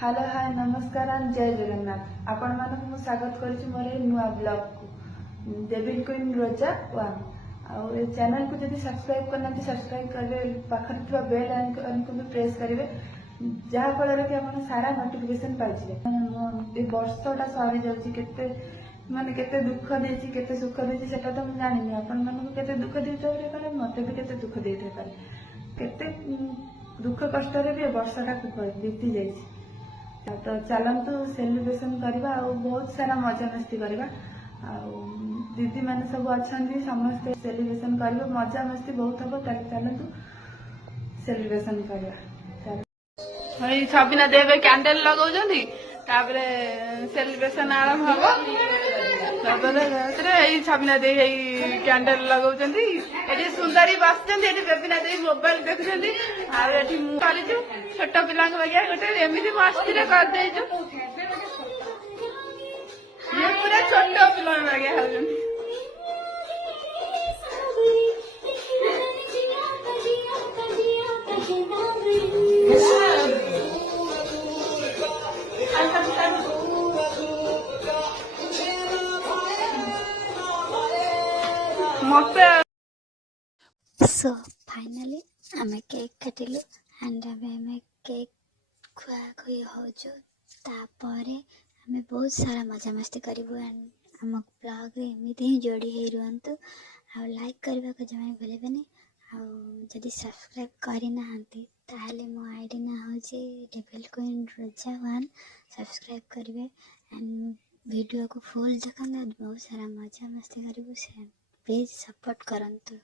hello hi नमस्कार and जय जगन्नाथ आपण मानक स्वागत करुच्ची मोर नुआ ब्लॉग को डेविल क्वीन रोजा वन आउ ए चैनल को जब सब्सक्राइब करना सब्सक्राइब करेंगे पाखर थी बेल आइकन को भी प्रेस करेंगे जहाँफल कि आप सारा नोटिफिकेशन पाइबे वर्षटा सरी जाते माने केते दुख देछि केते सुख देछि सेटा तो मैं जानिनी आपण मानक केते दुख देइते पारे मते भी केते दुख देइते पारे केते दुख कष्ट रे भी वर्षटा बीती जाइछि तो चलतु सेलिब्रेशन करवा बहुत सारा मजा मस्ती करवा दीदी मैंने सब अच्छा समस्ते सेलिब्रेशन कर मजा मस्ती बहुत हम चलतु सेलिब्रेशन करवा छबिना देवे कैंडल लगौ सेलिब्रेशन आरंभ हम छबिना दे कैंडल लगौ सुंदरी बस बेबिना दे मोबाइल देखुं छोट पिला गोटे एमती मस्ती करदे पूरा छोट पिला बागे सो फाइनली आमे केक काटिलु एंड आमे केक खुआ खुई होजो तापरे आमे बहुत सारा मजा मस्ती करिवु एंड हम ब्लॉग रे एमिति ही जोड़ी हे रुहंतु आ लाइक करबा को जमा भूलेबेनी आ जदी सब्सक्राइब करि ना हंती ताहले मो आईडी ना होजे डेविल क्वीन रोजा वन सब्सक्राइब करिवे एंड वीडियो को फुल देखना बहुत सारा मजा मस्ती करिवु से प्लीज सपोर्ट करंतु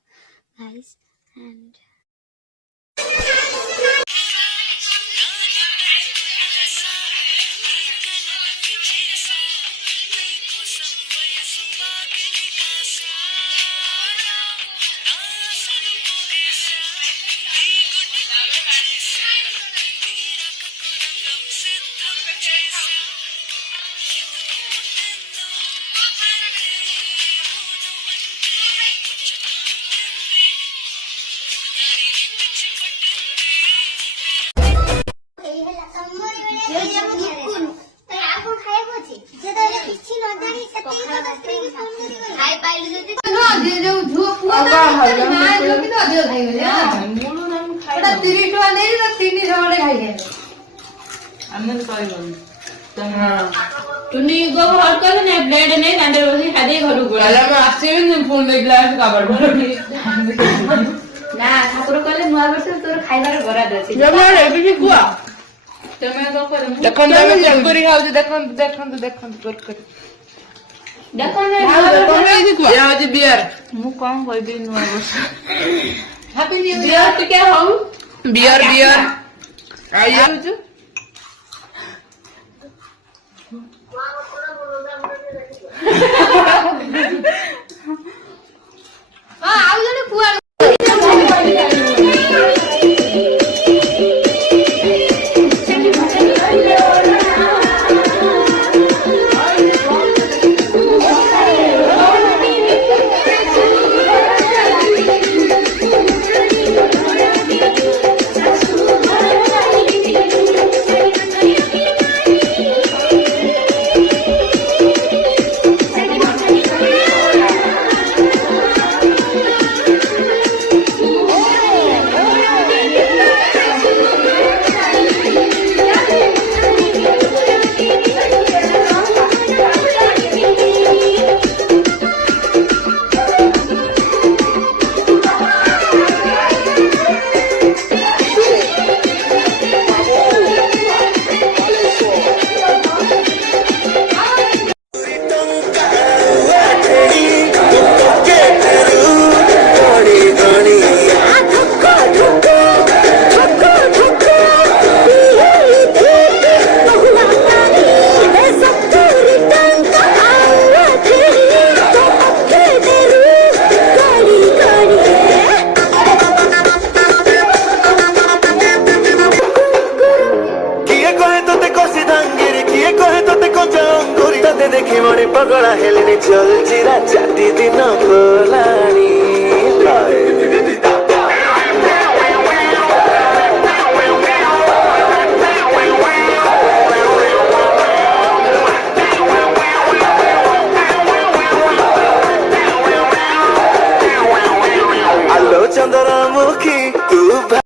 गाइस एंड ठाकुर कहले नुआ वर्ष तोर खाइबार बराद अछि देखी मणि पगला हेलनी चलची राती दिन खोलानी ଅନ୍ତରମୁଖୀ ତୁ